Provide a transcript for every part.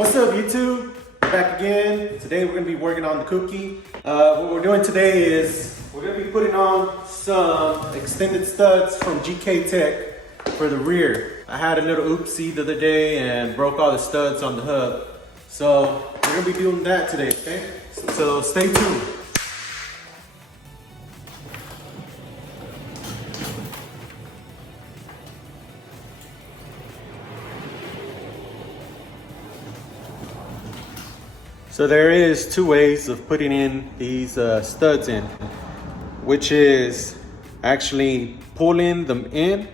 What's up, YouTube? Back again. Today we're going to be working on the Kouki. What we're doing today is we're going to be putting on some extended studs from GKTECH for the rear. I had a little oopsie the other day and broke all the studs on the hub. So we're going to be doing that today, okay? So stay tuned. So there is two ways of putting in these studs in, which is actually pulling them in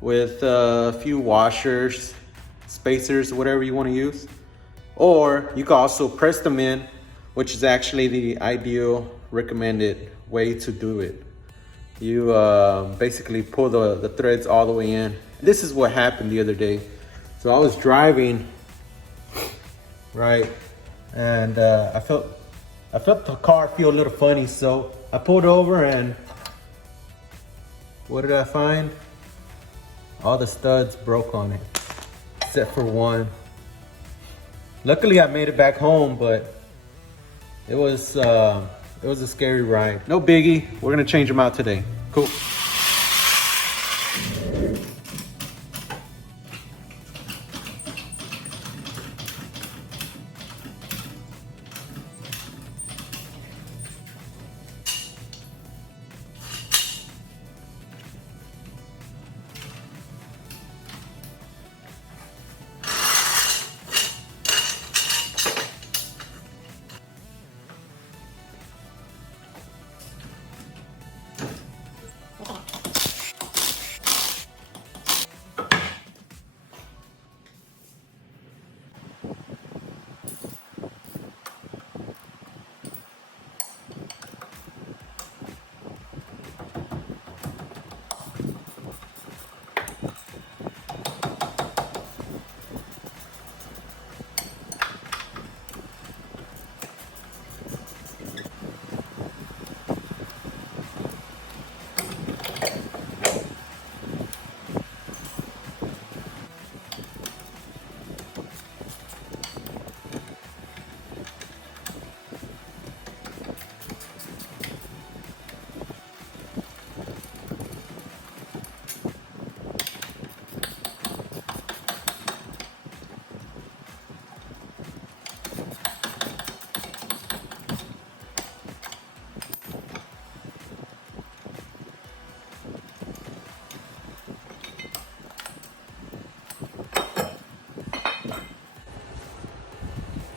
with a few washers, spacers, whatever you want to use. Or you can also press them in, which is actually the ideal recommended way to do it. You basically pull the threads all the way in. This is what happened the other day. So I was driving, right? And I felt the car feel a little funny, so I pulled over and what did I find? All the studs broke on it, except for one. Luckily I made it back home, but it was a scary ride. No biggie, we're gonna change them out today. Cool.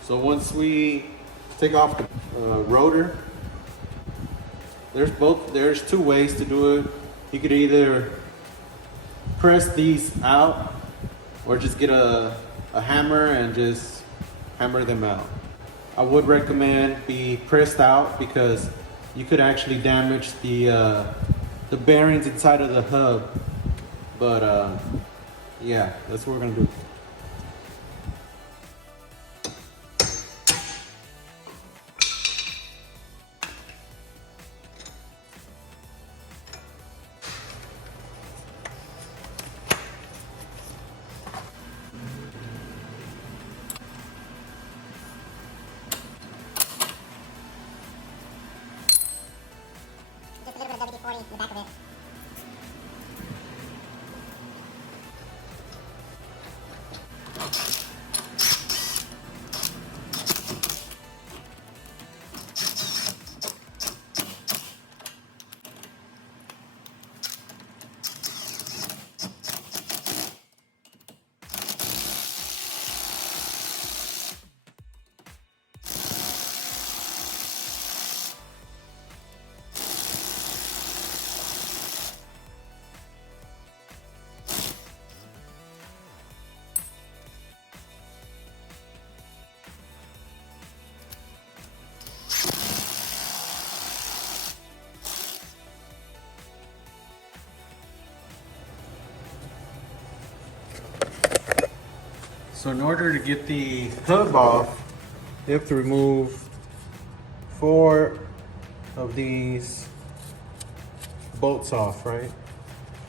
So once we take off the rotor, there's two ways to do it. You could either press these out or just get a hammer and just hammer them out. I would recommend be pressed out because you could actually damage the bearings inside of the hub. But yeah, that's what we're gonna do. WD-40 in the back of it. So in order to get the hub off, you have to remove 4 of these bolts off, right?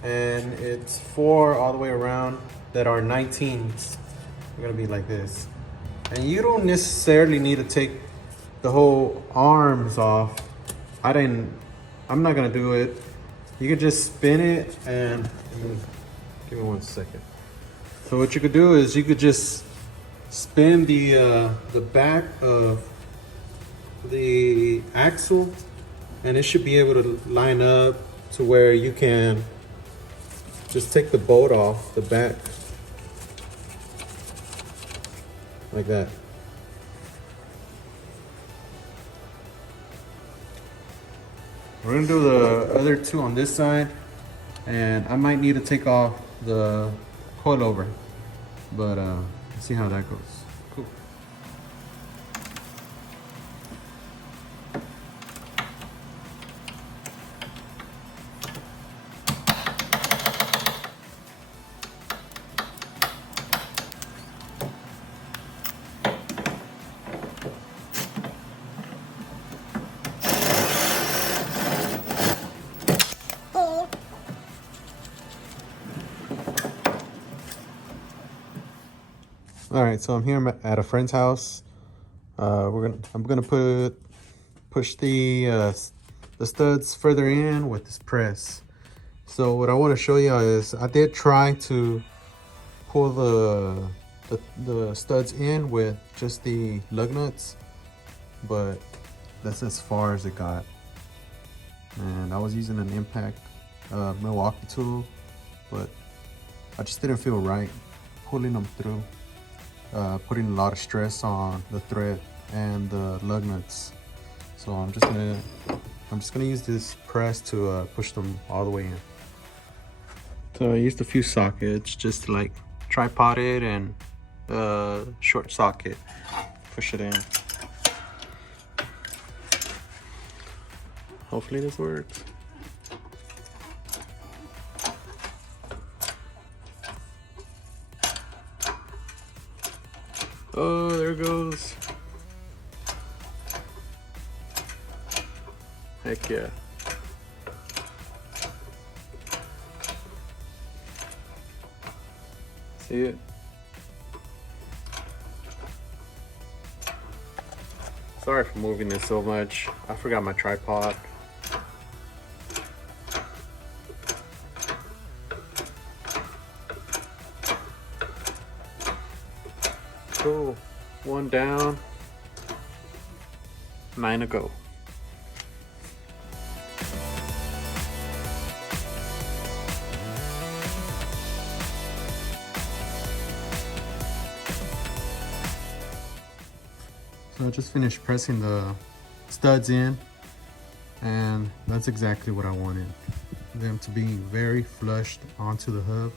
And it's 4 all the way around that are 19s. They're gonna be like this. And you don't necessarily need to take the whole arms off. I'm not gonna do it. You can just spin it and give me 1 second. So what you could do is you could just spin the back of the axle, and it should be able to line up to where you can just take the bolt off the back like that. We're gonna do the other two on this side, and I might need to take off the coilover, but let's see how that goes. Cool. All right, so I'm here at a friend's house. I'm gonna push the studs further in with this press. So what I want to show you is I did try to pull the studs in with just the lug nuts, but that's as far as it got. And I was using an impact Milwaukee tool, but I just didn't feel right pulling them through. Putting a lot of stress on the thread and the lug nuts. So I'm just gonna use this press to push them all the way in. So I used a few sockets just to like tripod it and short socket, push it in. Hopefully this works. Oh, there it goes. Heck yeah. See it? Sorry for moving this so much. I forgot my tripod. Cool. 1 down, 9 to go. So I just finished pressing the studs in, and that's exactly what I wanted. Them to be very flushed onto the hub.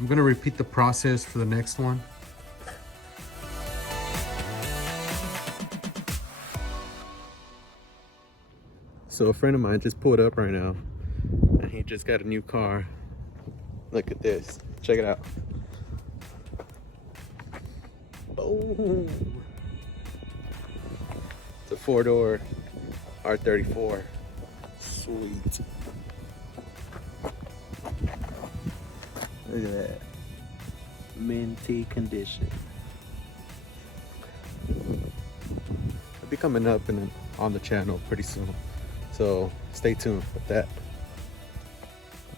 I'm gonna repeat the process for the next one. So a friend of mine just pulled up right now, and he just got a new car. Look at this, check it out. Boom! It's a 4-door R34. Sweet. Look at that. Minty condition. It'll be coming up on the channel pretty soon. So stay tuned with that.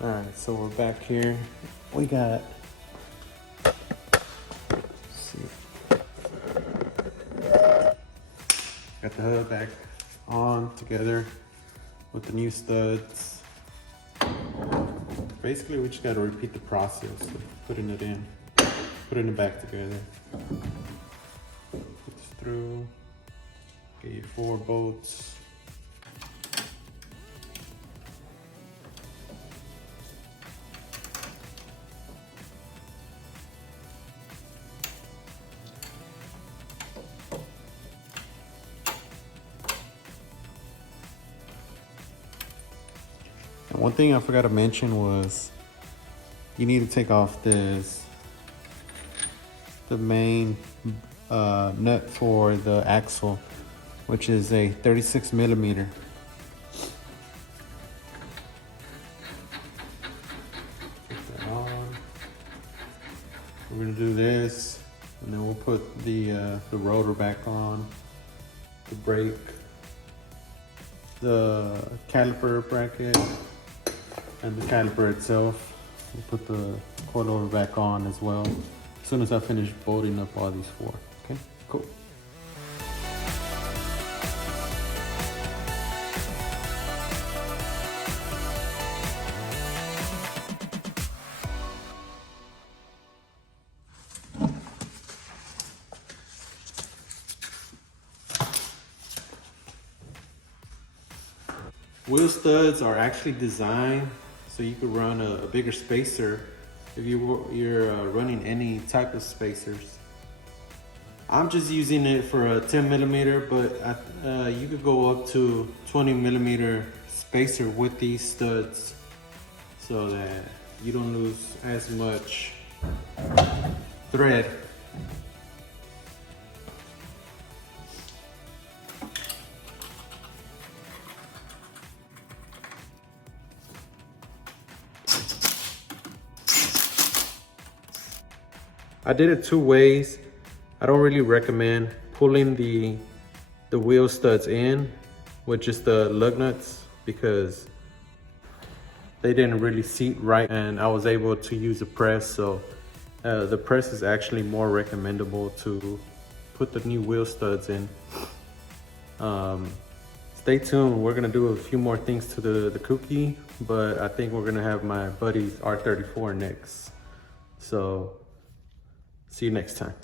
Alright, so we're back here. We got, let's see. Got the hub back on together with the new studs. Basically, we just got to repeat the process of putting it in, putting it back together. Put this through, get your 4 bolts. And one thing I forgot to mention was you need to take off the main nut for the axle, which is a 36 millimeter. Put that on. We're gonna do this And then we'll put the rotor back on, the brake, the caliper bracket, and the caliper itself. We'll put the coilover back on as well as soon as I finish bolting up all these four. Okay, cool. Wheel studs are actually designed so you could run a bigger spacer if you're running any type of spacers. I'm just using it for a 10 millimeter, but you could go up to 20 millimeter spacer with these studs so that you don't lose as much thread. I did it two ways. I don't really recommend pulling the wheel studs in with just the lug nuts because they didn't really seat right, and I was able to use a press. So the press is actually more recommendable to put the new wheel studs in. Stay tuned. We're gonna do a few more things to the Kouki, but I think we're gonna have my buddy's R34 next. So see you next time.